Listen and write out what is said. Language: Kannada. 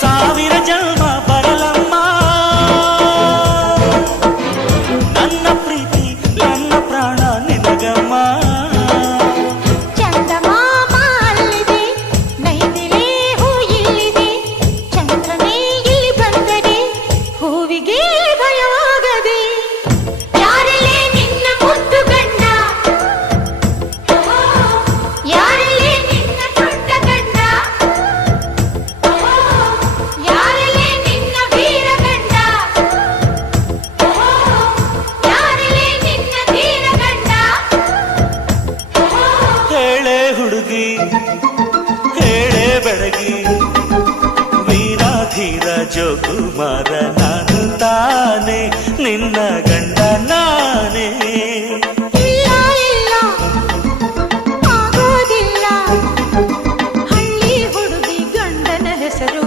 ಸಾವಿರ ಜನ್ಮ ಬರಲಮ್ಮ ನನ್ನ ಪ್ರೀತಿ ನನ್ನ ಪ್ರಾಣ ನಿನಗಮ್ಮ ಬೆಳಗಿ ಹೇಳೆ ಬೆಳಗಿ ವೀರಾಧೀರ ಜೋಕುಮಾರ ನಾನು ತಾನೆ ನಿನ್ನ ಗಂಡ.